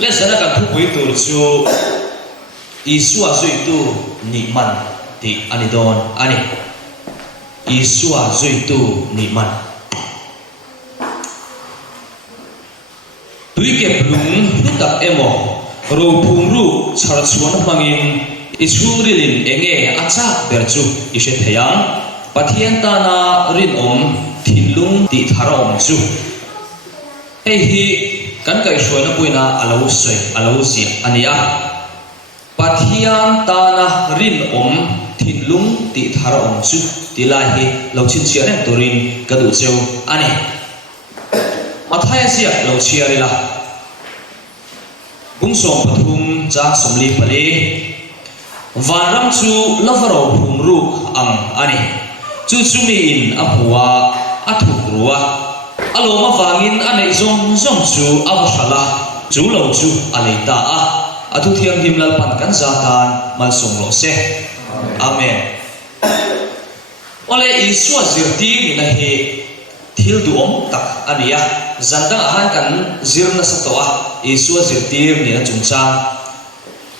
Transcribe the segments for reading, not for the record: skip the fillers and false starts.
le sana kan thu pui tur chu Isua zui tu ni man ti ani don ani Isua zui tu ni man tui ke plung hutak emo ro phung ru char chuan mangin ichurilin enge achak berchu ise theyang pathian ta na rin thilung ti tharom chu ei hi kan kai shona puina alo soi alo si ania pathian ta na rin thilung ti tharom chu tilai hi lo chin chia rem turin kadu cheu ani mathai sia lo chiari la bungsom pathum cha somli pali vanram chu lavaro phumru ang ani chu chumi in apua athukruwa aloma wangin anei zong chu awashala chu lo chu aleita a atu thiam himlal pan kan zatan mal song lo se amen ole isua zirti ni na hi thil du tak ania zanda ahan kan zirna satoa isua zirtir ni na chungchang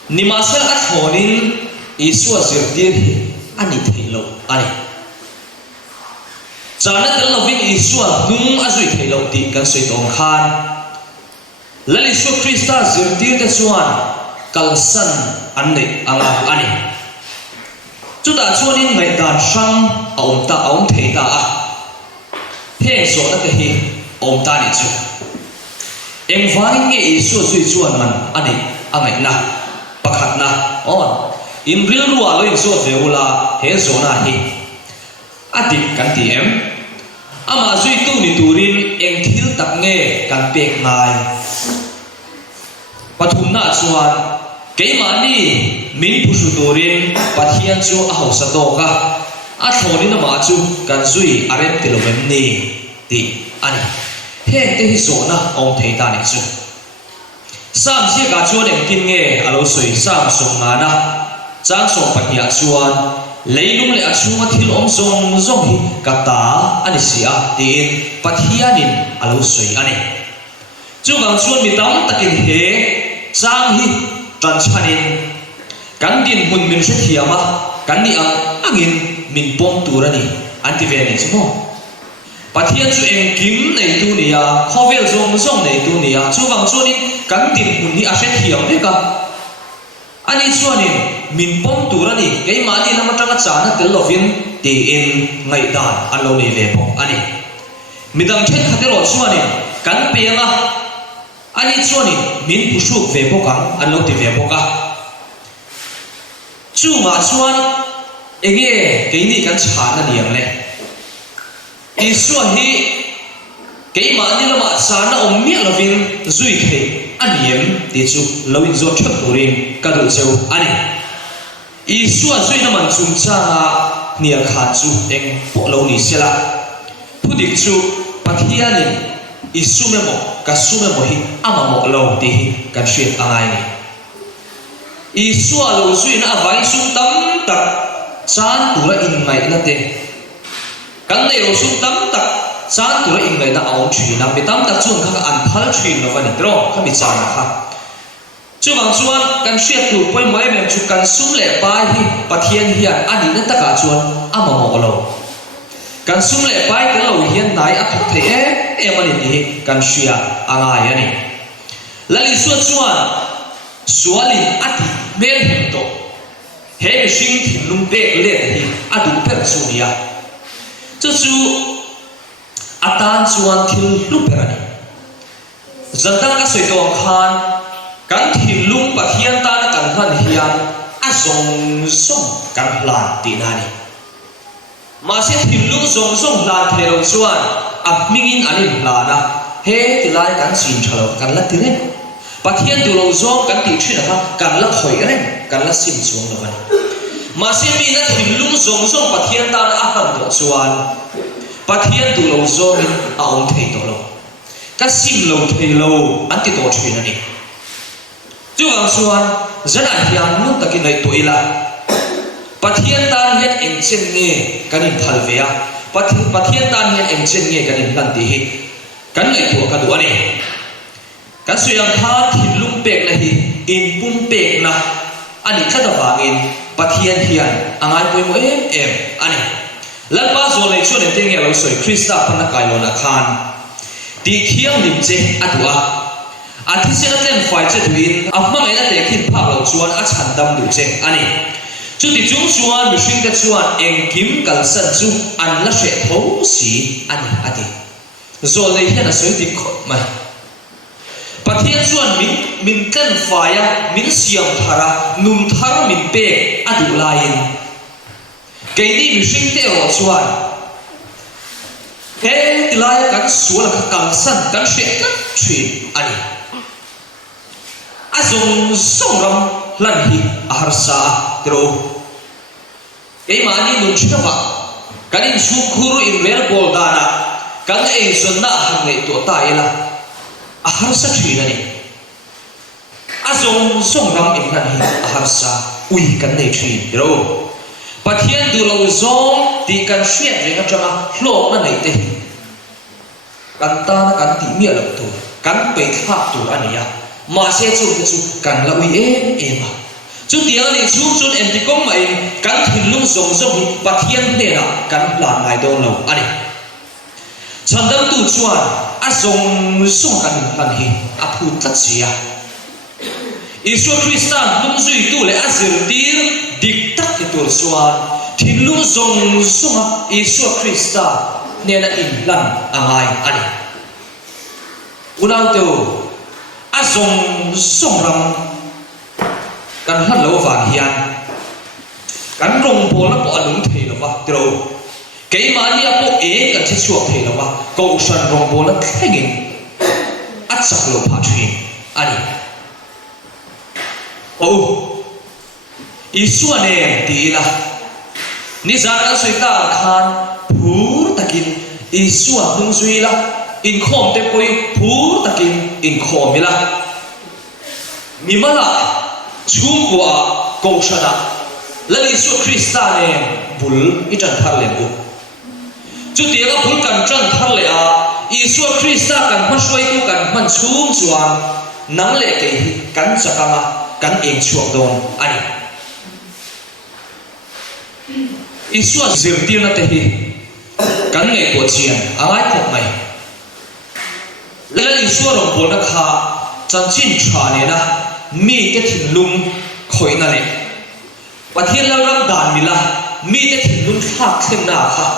nimasel athonin isua zirtir ani theilo ani chana tel loving isua nung azui theilo ti kan soi tong khan lali su krista zirtir te chuan kalsan anne anga ani chuta chuanin ngai dan sang aum ta aum theita a he so na te hi om ta ni chu eng vai nge isu zui chuan man ani angai na pakhat na on in ril ruwa lo in so veula he zo na hi ati kan ti em ama zui tu ni turin eng thil tak nge kan pek ngai pathum na chuan keimani min phusu turin pathian chu a hausa to ka a thoni na ma chu kan zui arem tilomem ni ti ani he te hi so na ong thei ta ni chu sam si ka chuan eng tin nge alo soi sam song nga na chang so pahia chuan leilung le achunga thil om zong hi kata ani sia tin pathianin alo soi ani chu bang chuan mi tam takin he chang hi tan chanin kan din mun min se thiama kan ni angin min pom turani anti ve ni chumo pathian chu eng kim nei tu nia khovel zong nei tu nia chu bang chuanin kan din mun hi a se thiam de ka ani chuanin min pom turani keimani lamatanga chana tel lovin ti in ngai dan alo nei ve pom ani midam then khatero chuanin kan penga ani chuanin min pusuk ve poka alo ti ve poka chu ma chuan enge keini kan chana niang le isua hi keimani lama chana ommi lovin zui the aniem ti chu loin zo thak turin kadu cheu ani isua zui na man chung changa nia kha chu eng po lo ni sela pudik chu pathianin isumemo kasumemo hi amamo lo ti kan shet angai ni isua lo zui na vai sum tam tak chan tura in ngai na te kan nei ro sum tam tak chan tura in ngai na aung thri na mitam tak chuan kha an phal thri no vani tro khami chan kha chu bang chuan kan shet tu poi moi mem chu kan sum le pa hi pathian hian ani na taka chuan amamo lo kan sum le pai ke lo hian nai a thuk the e mani ni kan shia anga yani lali su chuan sualin ati mel hem to he sing thin lung pek le hi adu per chu nia chu atan chuan thil lu perani zantang ka soi to khan kan thil lung pathian ta na kan han hian a zong kan plan ti nani ma se thil lung zong lan thero chuan a mingin anin lana he tilai kan sin thalo kan la tire pathian du lo zong kan ti thina ha kan la khoi re kan la sim chuang lo bani ma se mi na thil lung zong pathian ta na a han do chuan pathian du lo zong in a om thei to lo ka sim lo thei lo an ti to thina ni chu ang chuan zana hiam nu takin nei to ila pathian tan hian eng chen nge kanin phal vea pathian tan hian eng chen nge kanin lan ti hi kan nei to ka du ani kan suyang kha thil lung pe in pum pek na ani thada wangin pathian hian angai poimo em ani lan pa zo le chu ne teng ya lo soi Krista pana kai lo na khan ti thiam lim che atua athi se na ten fai che duin apma mai na te khin pha lo chuan a chan dam du che ani chu ti chung chuan mi hring ka chuan eng kim kal san chu an la hre tho si ani ati zo le hian a soi ti khot mai pathian chuan min kan faya min siam thara nun thar min pe adu lain ke ni mi hring te ro chuan he tilai kan sual ka kal san kan hre ka thin ani azong songram lan hi aharsa tro ei mani nun chhawa kanin su khuru in rel bol dana kan ei zonna hang nei to ta ela aharsa thina ni azong songram in lan hi aharsa ui kan nei thin ro pathian du lo zong ti kan hriat re ka chama hlo na nei te kan ta na kan ti mi lo tu kan pe thak tu ania ma se chu chu kan la ui em chu tiang ni chu chun em ti kom mai kan thin lung zong zong hi pathian ne na kan plan mai don lo ani chandam tu chuan a zong song kan lan hi a phu ta chia Isu Kristan lung zui tu le a zir tir dik tak ki tur chuan thin lung zong sunga Isu Krista ne na in lan angai ani unau teu azong songram kan han lo van hian kan rong bol na po anung thei lo wa tro ke ma ni apo e kan thi chuak thei lo wa ko san rong bol na thengin at sak lo pha thri ani Isu ane ti la ni zara soi ta khan phur takin Isu nung zui la in khom te poi phur takin in khom la mi mala chung kwa ko shana la Isu Krista ne bul i tan thar le bu chu ti ga bul kan tan thar le a Isu Krista kan ma soi tu kan man chung chuan nang le ke kan chakama kan eng chuak don ani Isu zir tir na te hi kan nge ko chian angai thok mai lele Isu rong bol na kha chan chin tha ne na mi ke thin lung khoi na le pathian lo ram dan mi la mi ke thin lung khak them na kha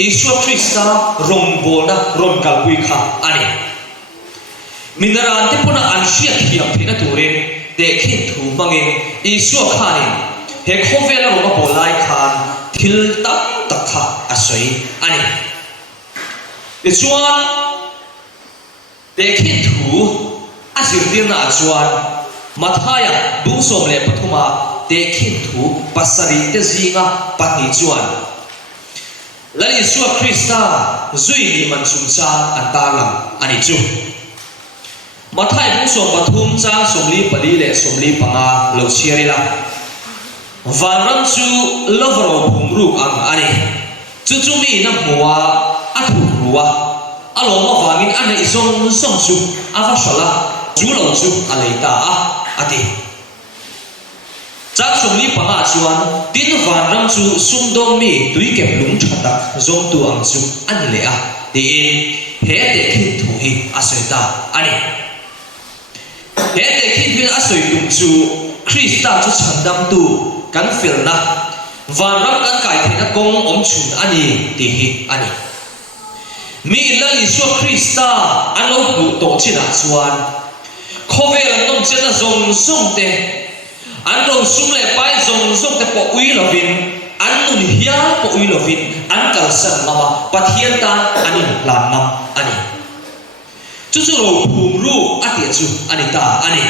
Isu Krista rong bol na ron kal pui kha ani minaran te puna an hriat thiam thina turin te khin thu mangin Isu khani he khovela ro ba bolai khan thil tam tak kha asoi ani te chuan te khin thu asir dir na chuan mathaya bu som le pathuma te khin thu pasari te zinga patni chuan lali Isu Krista zui ni man sum cha antalam ani chu mathai bu som pathum cha somli pali le somli panga lo chiarila vanram chu lovro phumru ang ani chu chu mi na muwa athu ruwa alo ma wangin ane zong zong chu ava shala chu lo chu aleita ati chak somli panga chuan tin vanram chu sumdom mi tui kem lung thata zong tu ang chu an le a ti he te khin thu hi asoita ani he te khin hin asoi lung chu Krista chu chandam tu kan fil na vanram kan kai thena kong om chun ani ti hi ani mi la Isu Krista alo bu to china chuan khovel nom chena zong zong te an lo sum le pai zong zong te po ui lovin an nun hia po ui lovin an kal san mama pathian ta ani lan nam ani chu chu ro phum ru ati chu ani ta ani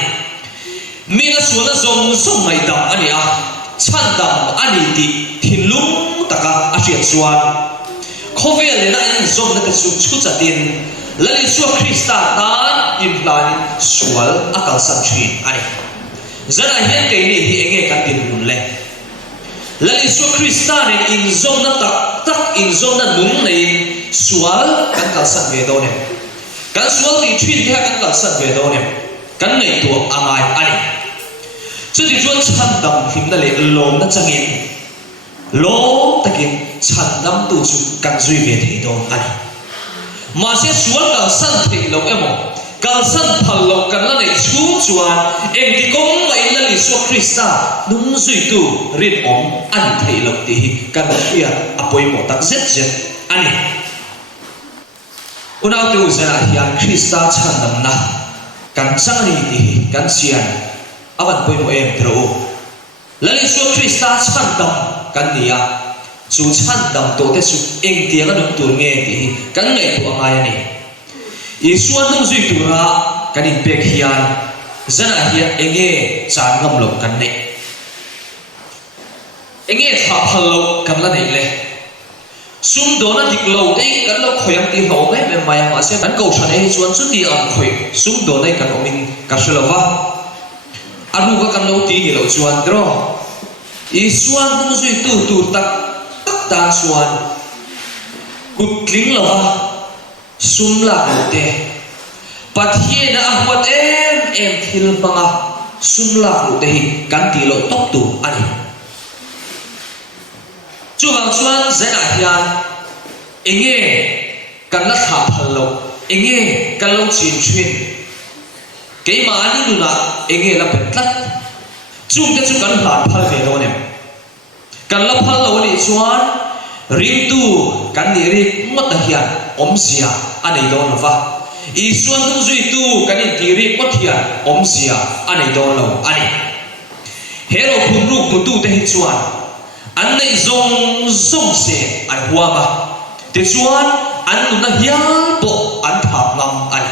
mi na suana zong zong mai dam ani a chan dam ani ti thin lung taka a hriat chuan khovel le na in zong na ka chu chu chatin lali Isu Krista tan in plan sual akal san thin ani zara hian ke ni hi enge kan tin nun le lali Isu Krista ne in zong na tak in zong na nung nei sual kan kal san ve do ne kan sual ti thin ha kan kal san ve do ne kan nei tu angai ani chu ti chuan chan dam him na le lom na changin lo takin chan dam tu chu kan zui ve thei don ani ma se sual ka san thei lo emo kal san phal lo kan la nei chu chuan em ti kong mai la li so Krista nung zui tu rin om an thei lo ti kan hia apoi mo tak zet zet ani unau tu zana hian Krista chan dam na kan chang ni ti kan sian awan poi mo em tro la li so Krista chan dam kan nia chu chan dam to te chu eng tiang anum tur nge ti kan ngai tu angai ani Isuan nung zui tu ra kan in pek hian zana hian enge chan ngam lo kan nei enge tha phal lo kan la nei le sum do na dik lo te kan lo khoyang ti ho me me maya ma se kan ko thane chuan chu ti am khoi sum do nai kan omin ka shulawa anu ka kan lo ti ni lo chuan dro Isuan nung zui tu tak ta chuan kutling lo wa sum la te pathian a hwat em thil panga sum la te kan ti lo tok tu ani chu wang chuan zena hian enge kan la tha phal lo enge kan lo chin thwin ke ma ani du na enge la petlat chung te chu kan hlan phal ve lo nem kan la phal lo ni chuan ring tu kan ni ri ngot a hian om sia anei don va Isuan tu zui tu kan in tiri kot hian om sia anei don lo ani hero phun ru pu tu te hi chuan an nei zong se an huwa ba te chuan an nu na hial po an thap ngam ani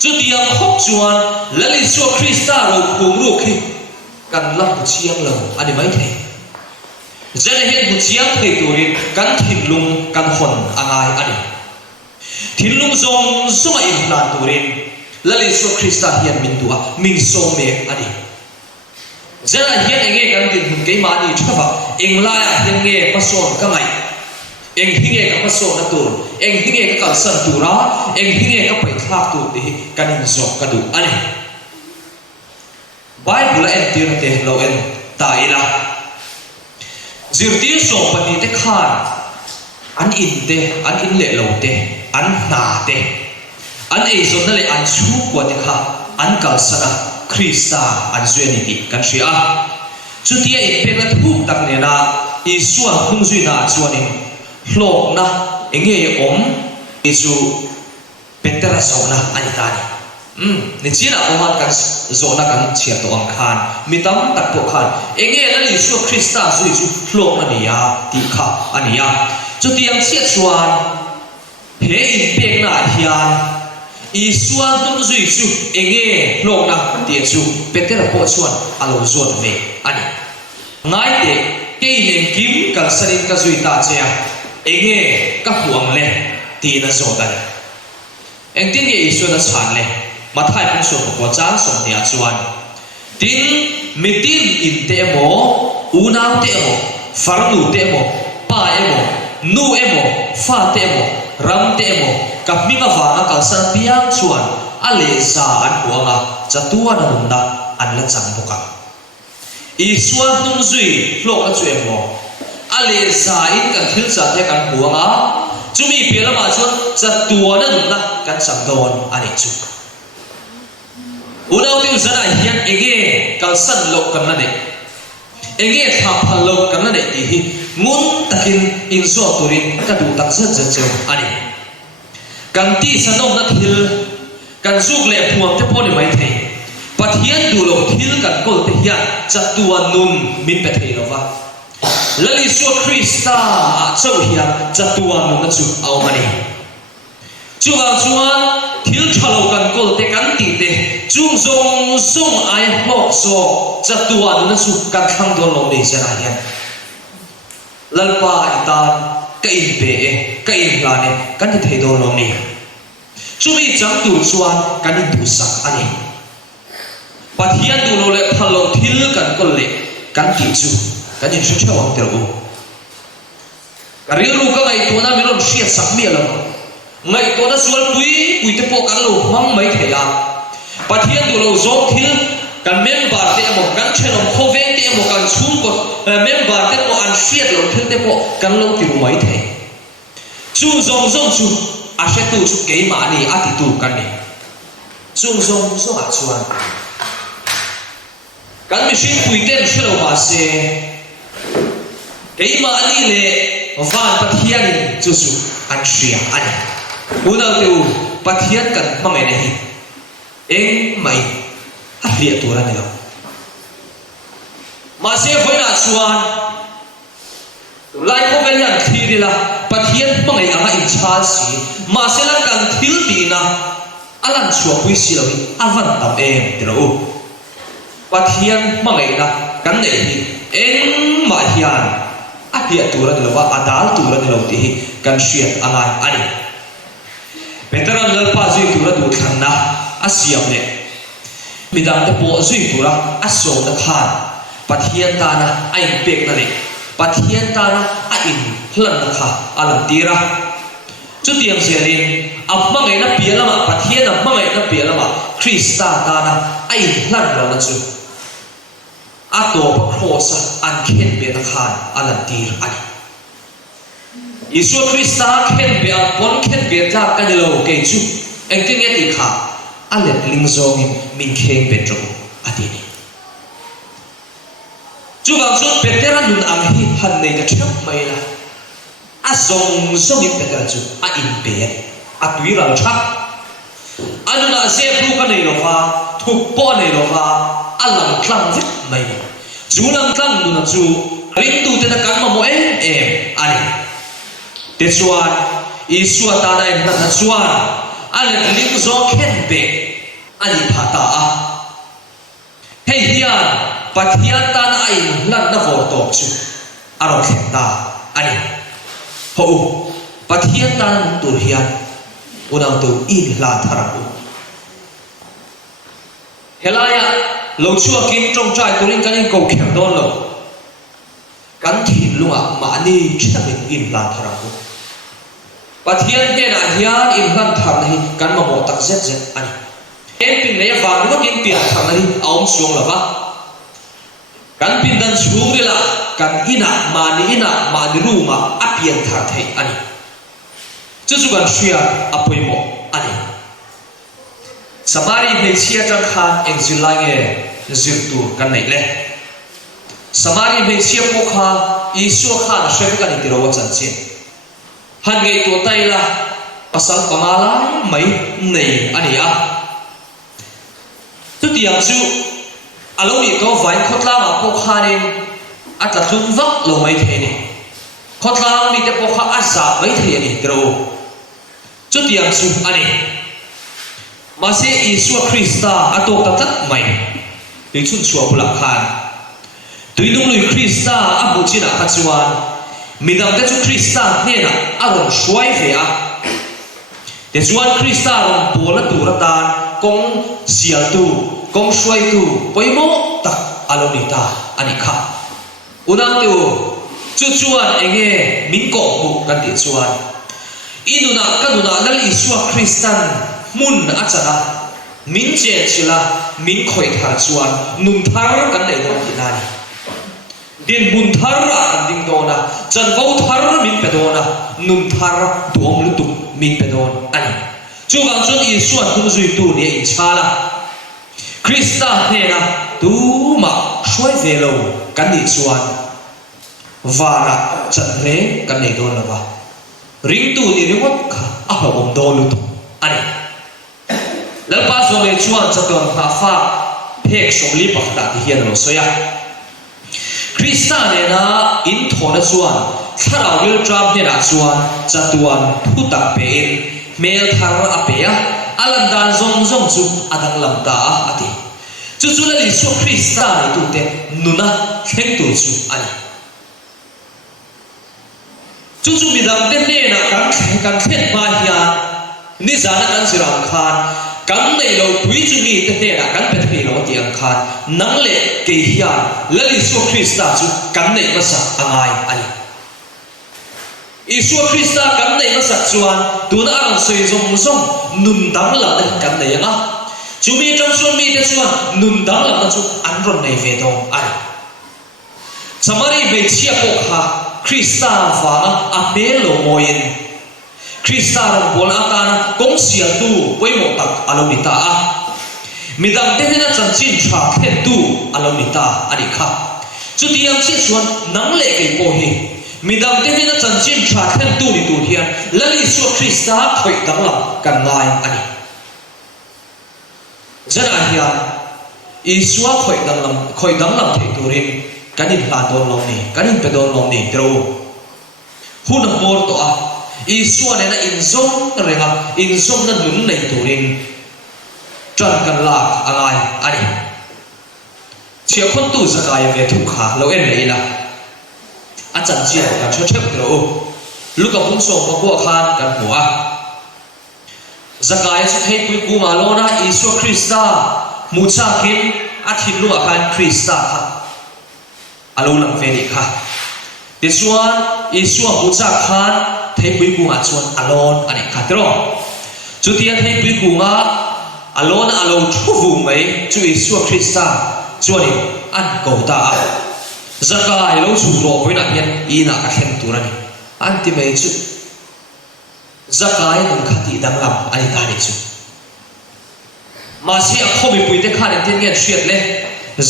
chu tiang khop chuan lali so Krista ro phun ru khi kan la pu chiang lo ani mai thei zana hian pu chiang thei turin kan thin lung kan hon angai ani Thilung zong ai lan turin lali so Krista hian min tua min so me ani zana hian enge kan tin hun ke ma ni thava engla hian nge pason ka ngai eng hinge ka pason na tur eng hinge ka kal san tura eng hinge ka pai thak tu ti kan in zo ka du ani Bible en tir te lo en ta ila zirti so pani te khan an in le lo te an na te an ei zon na le an chu kwa te kha an kal sana Krista an zuani ti kan ria chu tia in pe na thu tak ne na Isuan hung zui na chuanin hlok na enge om isu petera sona ani tani ni china oman kan zona kan chia to ang khan mitam tak po khan enge na Isu Krista zui chu hlok na nia ti kha ania chu tiang chia chuan he in pek na hian Isuan tung zui chu enge hlok na ti chu petera po chuan alo zon ve ani ngai te ke len kim kal sarin ka zui ta chea enge ka huang le ti na zo dan eng tin ye Isu na chan le mathai pung so ko chang som tia chuan tin mitin in te mo unau te mo farnu te mo pa emo nu emo fa te mo ram te mo ka minga wanga kal san piang chuan ale za an huanga chatua na nunda an la chang boka Isuan tung zui hlok la chu emo ale za in kan thil cha te kan huanga chumi pelama chuan chatua na nunda kan chang don ani chu unau tin zana hian ege kal san lo kan na ne enge tha phal lo kan na ne ti hi ngun takin in zo turin ka du tak zat zat ani kan ti sanom na thil kan zuk le phuang te poni mai thei pathian du lo thil kan kol te hian chatua nun min pe thei lova lali so Krista chau hian chatua nun na chu au mani chuwa chuan thil thalo kan kol te kan ti te chung zong ai hok so chatua nun na chu kan thang do lo nei jana hian lalpa itan kai pe kai ngane kan ti thei do lo ni chumi chang tu chuan kan du sak ani pathian du lo le phalo thil kan kol le kan ti chu kan in chu chawang ter u karil ru ka ngai to na milon sia sak mi lo ngai to na sual pui te po kan lo mang mai thela pathian du lo zo thil kan member te mo kan chenom khove te mo kan chung ko member te mo an fiat lo thil te po kan lo ti mai the chu zong chu a she tu chu ke ma ni a ti tu kan ni chung zong a chuan kan mi shin pui ten shelo ma se ke ma ni le van pathian chu an shria ani unal tu pathian kan mangai nei eng mai a hlia tur ani lo ma se voina chuan lai ko velian thirila pathian mangai anga in chal si ma se lan kan thil ti na alan chua pui si lo avan tam em te lo pathian mangai na kan nei hi eng ma hian a hlia tur ani lo wa adal tur ani lo ti kan hriat anga ani veteran lalpa zui tur tu thanna asiam le midang te po zui tura aso na khan pathian ta na ai pek na le pathian ta na a in hlan na kha alam tira chu tiang selin apmangai na pialama pathian apmangai na pialama krista ta na ai hlan lo na chu ato cross an khen be na khan alam tir ani Isu Krista khen be an pon khen be ta kan lo ke chu engking e ti kha alet ling zong min kheng be tro atini chu bang chu veteran nun ang hi han nei ka thap mai la a zong in veteran chu a in be a tui ral thap anuna se phu ka nei lo fa thu po nei lo fa alam tlang vit mai chu lam tlang nu na chu ring tu te ta kan ma mo em ani te chuan Isu ta na em na chuan alet ling zo khen be ani phata a hei hian pathian ta na ai lan na vor tok chu aro khen ta ani ho pathian ta tur hian unang tu in la tharaku helaya lo chua kim trong trai turin kan in ko khem don lo kan thin lunga ma ni chamin in la tharaku pathian te na hian in hlan thar nei kan ma mo tak zet ani em pin nei va no kin pia thar nei aum suang lava kan pin dan surila kan ina ma ni ruma apian thar thei ani chu chu kan shia apoi mo ani samari me chia chang khan eng zilange zirtu kan nei le samari me chia po kha isu khan shek kan ni tiro chan che han ge to tai la pasal pamala mai nei ani a tu tiang chu alo ni ko vai khotla ma ko khanin ata tun vak lo mai the ni khotla ni te po kha aza mai the ni tro chu tiang chu ani ma se Isu Krista atok ta tat mai ti chun chua pula khan tuinung lui Krista abu china kha chuan midam te chu Krista ne na aron shwai ve a te chuan Krista ron pola tura tan kong sial tu kong shwai tu poimo tak alonita ani kha unang tu chu chuan enge min ko mu kan ti chuan inuna kanuna lal Isu Kristan mun achana min che chila min khoi thar chuan nun thar kan nei do hinani din mun thar an ding dona chan go thar min pe dona nun thar duom lu tu min pe don ani chu gang chun Isu an tum zui tu ne in chala Krista ne na tu ma shoi ve lo kan ni chuan vara chan re kan nei don lawa ring tu ni riwat kha a hom do lu tu ani lalpa zole chuan chaton na fa phek somli pakta ti hian lo soya Krista ne na in thona chuan tharau ril tram ne na chuan chatuan phuta pe in mel thar a pe a alan dan zong chu adang lam ta ati chu chu la Isu Krista ni tu te nuna khen tu chu ani chu chu midam te ne na kan khen ma hian ni zana kan siram khan kan nei lo tui chu ni te te na kan pe thei lo ti ang khan nang le ke hian la Isu Krista chu kan nei ma sa angai ani Isu Krista kan nei ma sa chuan tuna ang soi zong nun dang la kan nei anga chú mi trong xuân mi thế xuân nôn đắng làm chú ăn rộn này về đâu ai samari về chia bộ ha Krista vàng apelo moyen Krista rong bol akana kong sia tu poi mo tak alomita a midang te na chanchin tha khen tu alomita ani kha chu tiang chi chuan nang le ke po hi midang te na chanchin tha khen tu ni tu hian lali su Krista khoi dang lam kan ngai ani jana hian isua khoi dang lam thei turin kanin hla don lom ni kanin pe don lom ni tro hun mor to a isua ne na inzom renga inzom na nun nei turin tran kan la angai ani chia khon tu zakai ve thu kha lo en leila a chan chia kan cho thep tro luka pung so pa ko khan kan hua zakai su thei pui ku ma lo na isu Krista mu cha kin a thin lu khan Krista kha alo lam ve ni kha ti chuan isu mu cha khan thei pui ku ma chuan alon ani kha tro chu tia thei pui ku nga alon alo thu vu mai chu isu Krista chuan an ko ta zakai lo chu ro poi na hian ina ka khen turani anti mai chu zakai nong khati dang lam ani ta ni chu ma si a khomi pui te khan tin nge thiat le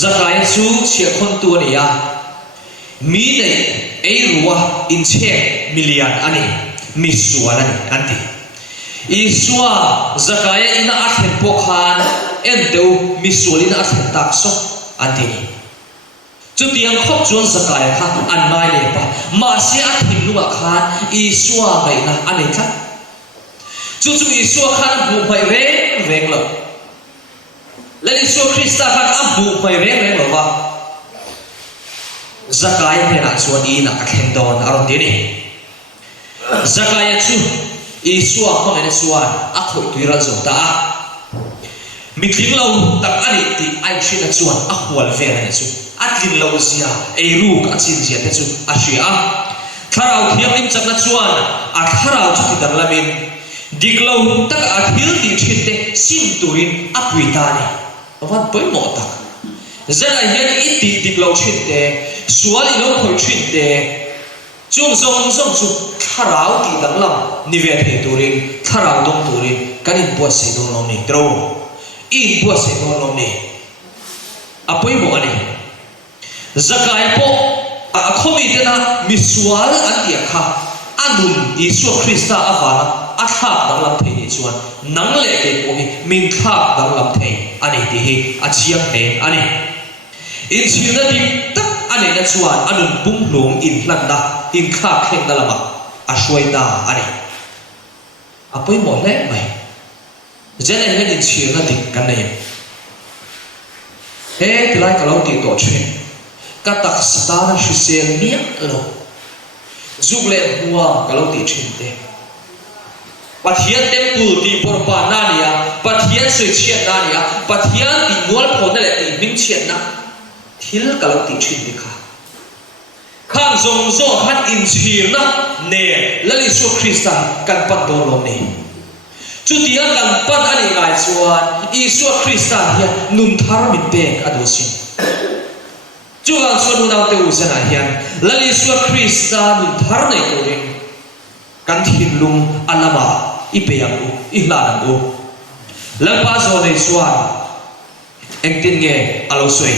zakai chu chia khon tu ni ya mi nei ei ruwa in che million ani mi suan ani anti isua zakai ina a khen po khan en teu mi sualina a khen tak so anti chu tiang khop chuan zakai kha an mai le pa ma si a thin luwa khan isua mai na ani tha chu isua khan bu mai reng lo le isua Krista khan a bu mai reng lo wa zakai ne na chuan ina a khen don aron ti ni zakai chu isua khon ne suan a khoi tuiral zo ta mi tling lo tak ani ti ai thina chuan a hwal ve ne chu atlin lo zia ei ruk a chin zia te chu a hria tharau thiam lim chakna chuan a tharau chu ti dar lamin diklo tak a thil ti thite sim turin a puita ni wan poi mo tak zara hian i ti diklo thite sual i lo khoi thite chung zong chu tharau ti dang lam ni ve the turin tharau dong turin kanin bo se don lo ni tro in bo se don lo ni a poi mo ani zakai po a khomi te na misual an tia kha anun isu Krista avana a thak dang lam thei ni chuan nang le ke po hi min thak dang lam thei ani ti hi a chiam ne ani in china di tak ani na chuan anun pum hlum in hlan da in kha khen da lama a shoi da ani a poi mo le mai jena hian in china di kan nei he tilai ka lo ti to chen katak stana shisel nia lo zugle huwa kalau ti thinte pathian temple ti porpa nania pathian sui chiat nania pathian ti mual phone le ti min chiat na thil kalau ti thinte kha khang zong zo khan in chhir na ne lali su Krista kan pat do lo ni chu tia kan pat ani ngai chuan isu Krista hian nun thar mit pek adu sin chu ang sonu dau te usana hian lali su Krista nun thar nei to ring kan thin lung alama ipeyang u ihlan u lampa zo nei chuan engtin nge alo soi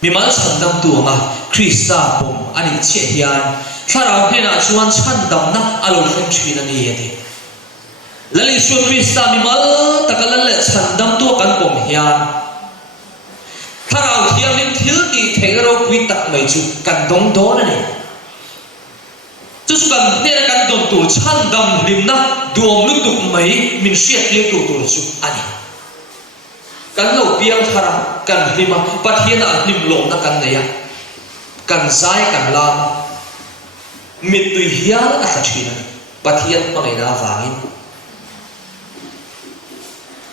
mi mal chandam tu ma Krista pom ani che hian tharau hena chuan chandam na alo khen thina ni yati lali su Krista mi mal takalal le chandam tu kan pom hian tharau thiam lim thil ti thengaro pui tak mai chu kan dong do na ni chu kan ne kan dong tu chandam lim na duom lu tuk mai min siat le tu chu ani kan lo piang thara kan lima pathiana lim lom na kan neya kan zai kan lam mit tu hial a thachina pathian pangai na wangin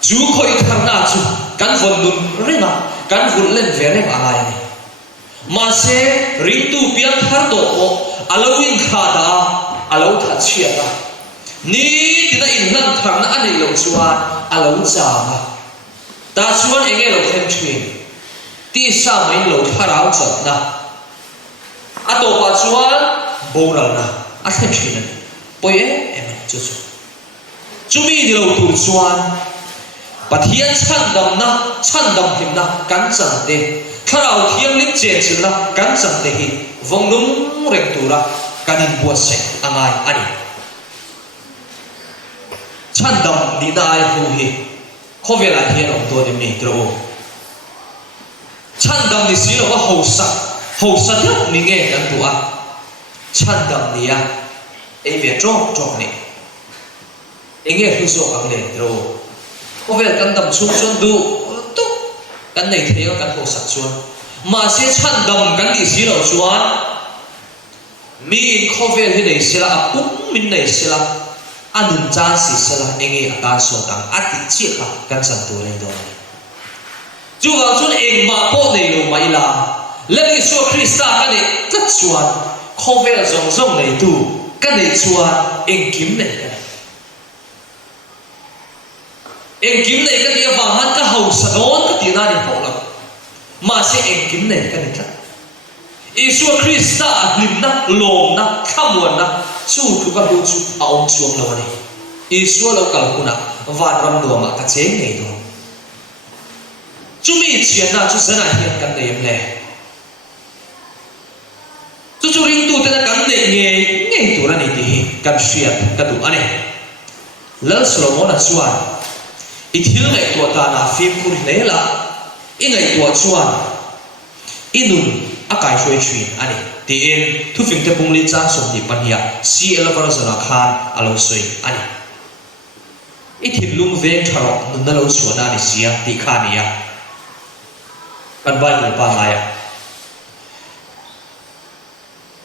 chu khoi tharna chu kan von nun renga kan vun len vereng alai ni ma se ring tu piang thar to o alowin khada alo tha chiata ni tina in lan thang na ani lo chuan alo cha ta chuan enge lo khem thin ti sa mai lo tharau chat na ato pa chuan boral na a khem thin poi em chu chu chumi di lo tur chuan pathian chan dam him na kan chan te tharau thiam lit chen chil na kan chan te hi vongnung reng tura kanin buat se angai ani chan dam di na ai hu hi khovela hian om to ni tro chan dam ni si lo wa ho sa ni nge kan tu a chan dam ni a ei ve trok ni enge hu so ang le tro khovel kan dam chung chon du tu kan nei theo kan ho sa chuan ma se chan dam kan ni si lo chuan mi in khovel hi nei sila a pum min nei sila anun chan si sila enge ata so tang ati chi kha kan san tu le do chu wa chun eng ma po nei lo mai la lagi so krista kan ni tat chuan khovel zong nei tu kan nei chuan eng kim nei eng kim nei kan ya wa han ka hau sa don ka ti na ni ho la ma se eng kim nei kan ni tla Isu Krista lim na lom na khamuan na chu khu ka lu chu a om chuam lo ni Isu lo kal kuna van ram do ma ka cheng nei do chu mi chian na chu sana hian kan nei em le chu ring tu te kan nei nge tu ra ni ti kan shiat ka du ani lal solomon a chuan I thil ngai tua ta na phim kur nei la I ngai tua chuan inun akai shoi chin ani ti en thu fing te pung li cha som ni pan ya si elvar zara khan alo soi ani I thil lum ve tharo nun na lo chuana ni sia ti khania kan bai ko pa ya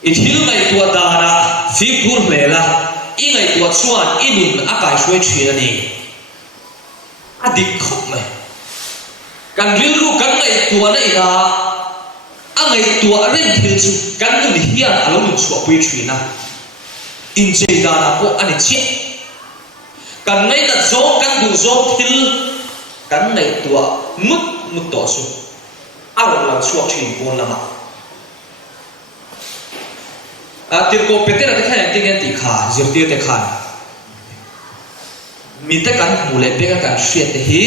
I thil ngai tua ta na phim kur nei la I ngai tua chuan inun akai shoi chin ani adik khop mai kan ril ru kan ngai tua nei la angai tua ren thil chu kan tu ni hian alo lu chua pui thina in chei da na ko ani che kan ngai na zo kan du zo thil kan ngai tua mut to su aro la chua thin bon lama tir ko petera te khayan ting ti kha zirtir te khan mi te kan mule pe kan shriat te hi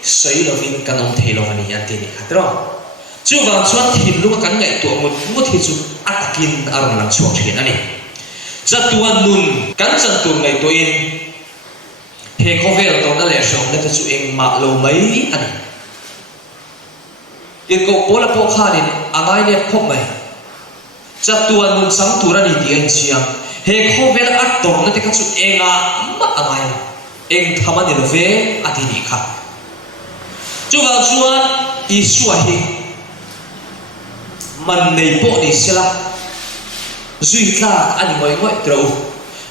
sei lovin kanom thelo ani ati ni khatro chu wang chuan thil lu kan ngai tu mu thi chu atakin aron lang chuak thin ani chatuan nun kan chan tur ngai to in he khovel to na le shom na chu eng ma lo mai ani tir ko pola po kha ni angai ne khop mai chatuan nun sang tur ani ti an chiang he khovel at tor na te ka chu enga ma angai eng thamani lo ve ati ni kha chu wang chuan Isu hi man nei po ni sila zui tla ani ngoi tro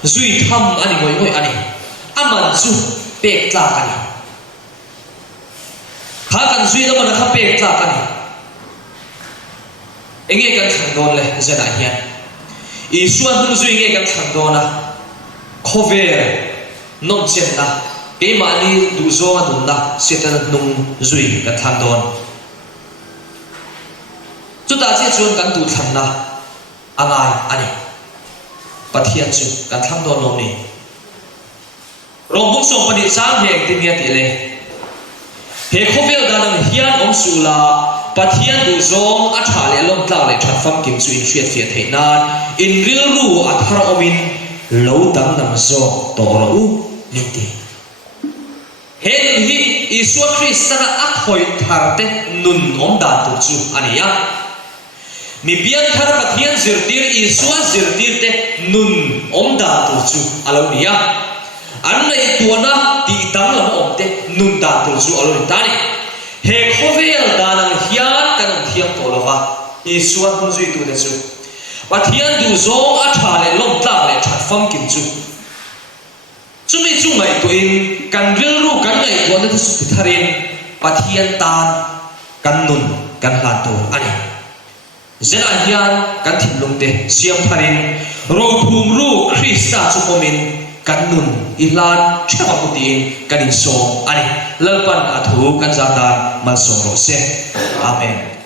zui tham ani ngoi ani aman chu pek tla ani kha kan zui da man kha pek tla ani enge kan thang don le zana hian Isu an zui nge kan thang dona khover non chen na ke mani du zo an na setan nung zui ka thang don chu ta che chuan kan tu than na angai ani pathian chu kan thang don lo ni rom bung som pani sang he tin ya ti le he khovel danang hian om su la pathian du zong a tha le lom tla le that fam kim chu in hriat fiat the nan in ril ru a thar omin lo dang nam zo to ro u ni ti hen hi Isu Krista a khoi thar te nun om da tu chu ani ya mi bian thar pathian zirtir Isu zirtir te nun om da tu chu alo ni ya an nei tuana ti tang lam om te nun da tu chu alo ni ta ni he khovel danang hian kan thiam to lova Isu hun zui tu ne chu pathian du zong a tha le lom tla le that fam kim chu chumi chu ngai tu in kan ril ru kan ngai tu na su tharin pathian tan kan nun kan hla to ani zena hian kan thim lung te siam tharin ro phum ru Krista chu komin kan nun ilan thema putin kan in som ani lalpan athu kan zatan mal song ro se amen